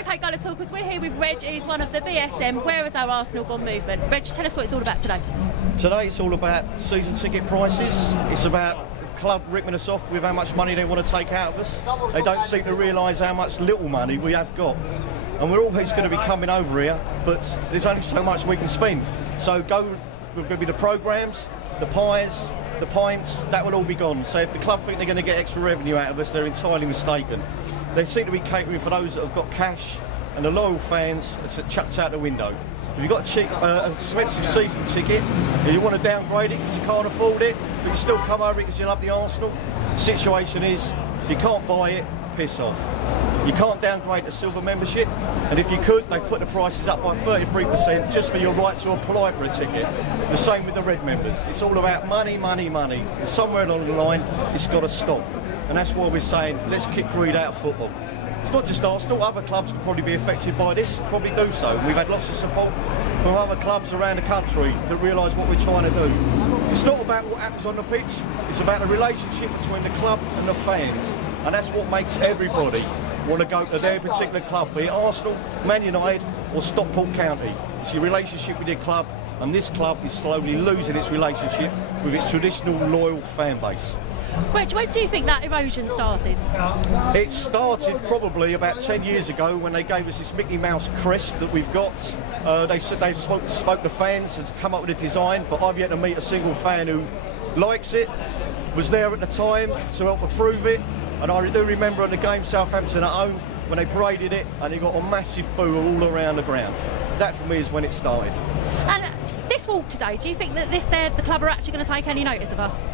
Okay, GunnerTalk, because we're here with Reg, who's one of the BSM, Where Has Our Arsenal Gone movement. Reg, tell us what it's all about today. Today it's all about season ticket prices. It's about the club ripping us off with how much money they want to take out of us. They don't seem to realise how much little money we have got. And we're always going to be coming over here, but there's only so much we can spend. So we're going to be the programmes, the pies, the pints, that will all be gone. So if the club think they're going to get extra revenue out of us, they're entirely mistaken. They seem to be catering for those that have got cash, and the loyal fans are chucked out the window. If you've got a cheap, expensive season ticket, and you want to downgrade it because you can't afford it, but you still come over it because you love the Arsenal, the situation is, if you can't buy it, piss off. You can't downgrade a silver membership, and if you could, they've put the prices up by 33% just for your right to apply for a ticket. The same with the red members. It's all about money, money, money. And somewhere along the line, it's got to stop. And that's why we're saying, let's kick greed out of football. It's not just Arsenal, other clubs could probably be affected by this, probably do so. We've had lots of support from other clubs around the country that realise what we're trying to do. It's not about what happens on the pitch, it's about the relationship between the club and the fans. And that's what makes everybody want to go to their particular club, be it Arsenal, Man United or Stockport County. It's your relationship with your club, and this club is slowly losing its relationship with its traditional loyal fan base. Reg, when do you think that erosion started? It started probably about 10 years ago when they gave us this Mickey Mouse crest that we've got. They said they spoke to fans and come up with a design, but I've yet to meet a single fan who likes it, was there at the time to help approve it. And I do remember on the game Southampton at home when they paraded it and it got a massive boo all around the ground. That for me is when it started. And this walk today, do you think that the club are actually going to take any notice of us?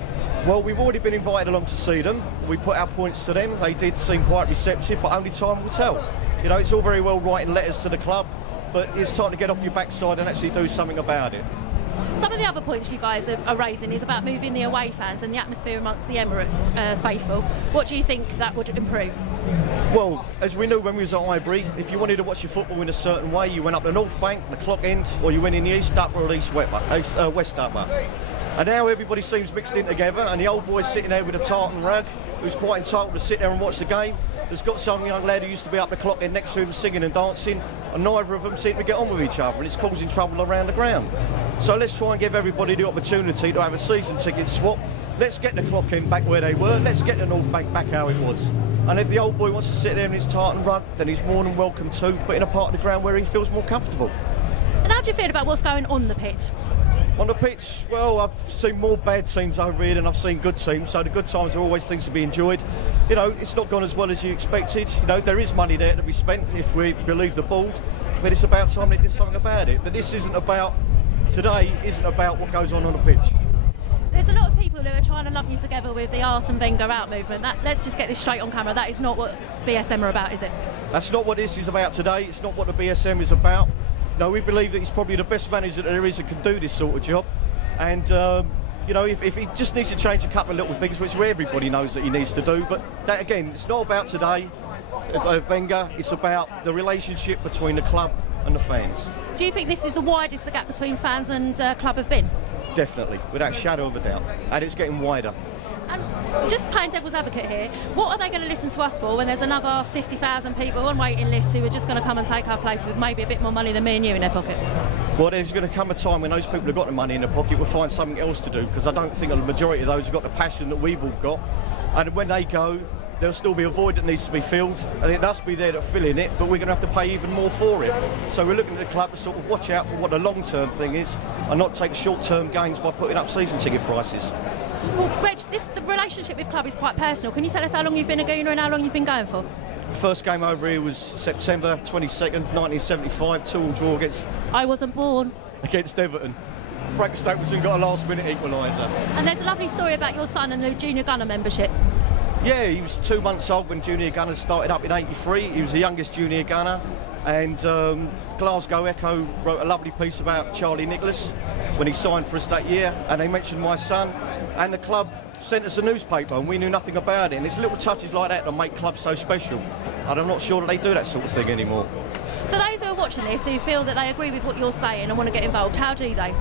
Well, we've already been invited along to see them. We put our points to them. They did seem quite receptive, but only time will tell. You know, it's all very well writing letters to the club, but it's time to get off your backside and actually do something about it. Some of the other points you guys are raising is about moving the away fans and the atmosphere amongst the Emirates faithful. What do you think that would improve? Well, as we knew when we was at Highbury, if you wanted to watch your football in a certain way, you went up the North Bank, the Clock End, or you went in the East Upper or East West Upper. And now everybody seems mixed in together, and the old boy's sitting there with a tartan rug, who's quite entitled to sit there and watch the game. There's got some young lad who used to be up the Clock End next to him singing and dancing, and neither of them seem to get on with each other, and it's causing trouble around the ground. So let's try and give everybody the opportunity to have a season ticket swap. Let's get the Clock End back where they were. Let's get the North Bank back how it was. And if the old boy wants to sit there in his tartan rug, then he's more than welcome to, but in a part of the ground where he feels more comfortable. And how do you feel about what's going on the pitch? On the pitch, well, I've seen more bad teams over here than I've seen good teams, so the good times are always things to be enjoyed. You know, it's not gone as well as you expected. You know, there is money there to be spent if we believe the board, but it's about time they did something about it. But this today isn't about what goes on the pitch. There's a lot of people who are trying to lump you together with the Arsene Wenger out movement. Let's just get this straight on camera. That is not what BSM are about, is it? That's not what this is about today. It's not what the BSM is about. No, we believe that he's probably the best manager that there is that can do this sort of job. And, you know, if he just needs to change a couple of little things, which everybody knows that he needs to do. But that, again, it's not about today, Wenger. It's about the relationship between the club and the fans. Do you think this is the widest the gap between fans and club have been? Definitely, without a shadow of a doubt. And it's getting wider. And just playing devil's advocate here, what are they going to listen to us for when there's another 50,000 people on waiting lists who are just going to come and take our place with maybe a bit more money than me and you in their pocket? Well, there's going to come a time when those people who've got the money in their pocket will find something else to do, because I don't think the majority of those have got the passion that we've all got. And when they go, there'll still be a void that needs to be filled, and it must be there to fill in it, but we're going to have to pay even more for it. So we're looking at the club to sort of watch out for what the long-term thing is and not take short-term gains by putting up season ticket prices. Well, Reg, the relationship with club is quite personal. Can you tell us how long you've been a Gooner and how long you've been going for? The first game over here was September 22nd, 1975, 2-2 draw against... I wasn't born. Against Everton. Frank Stapleton got a last-minute equaliser. And there's a lovely story about your son and the junior gunner membership. Yeah, he was 2 months old when junior gunners started up in '83. He was the youngest junior gunner, and Glasgow Echo wrote a lovely piece about Charlie Nicholas when he signed for us that year, and they mentioned my son, and the club sent us a newspaper and we knew nothing about it. And it's little touches like that that make clubs so special, and I'm not sure that they do that sort of thing anymore. For those who are watching this who feel that they agree with what you're saying and want to get involved, how do they?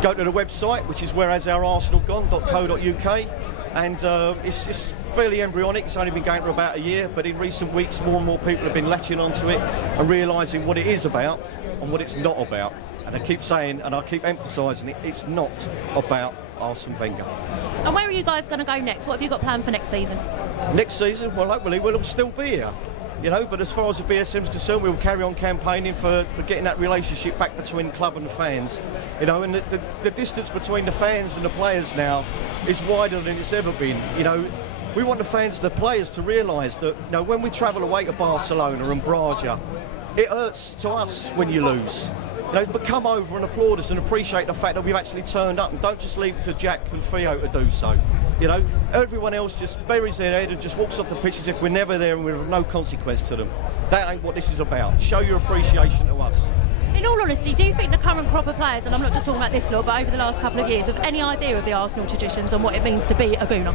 Go to the website, which is wherehasourarsenalgone.co.uk. And it's fairly embryonic. It's only been going for about a year, but in recent weeks more and more people have been latching onto it and realising what it is about and what it's not about. And I keep saying, and I keep emphasising it, it's not about Arsene Wenger. And where are you guys going to go next? What have you got planned for next season? Next season, well, hopefully we'll still be here. You know, but as far as the BSM's concerned, we'll carry on campaigning for getting that relationship back between club and fans. You know, and the distance between the fans and the players now is wider than it's ever been. You know, we want the fans and the players to realise that, you know, when we travel away to Barcelona and Braga, it hurts to us when you lose. You know, but come over and applaud us and appreciate the fact that we've actually turned up, and don't just leave it to Jack and Theo to do so. You know, everyone else just buries their head and just walks off the pitch as if we're never there and we're of no consequence to them. That ain't what this is about. Show your appreciation to us. In all honesty, do you think the current crop of players, and I'm not just talking about this lot, but over the last couple of years, have any idea of the Arsenal traditions and what it means to be a Gooner?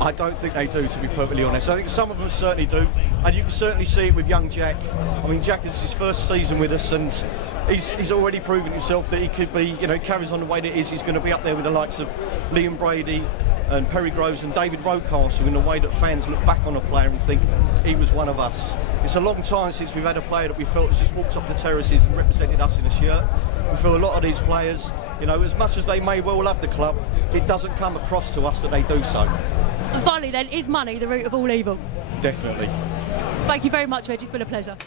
I don't think they do, to be perfectly honest. I think some of them certainly do, and you can certainly see it with young Jack. I mean, Jack is his first season with us, and he's already proven himself that he could be, you know, carries on the way that he is. He's going to be up there with the likes of Liam Brady and Perry Groves and David Rocastle in the way that fans look back on a player and think he was one of us. It's a long time since we've had a player that we felt has just walked off the terraces and represented us in a shirt. We feel a lot of these players, you know, as much as they may well love the club, it doesn't come across to us that they do so. And finally then, is money the root of all evil? Definitely. Thank you very much, Reg. It's been a pleasure.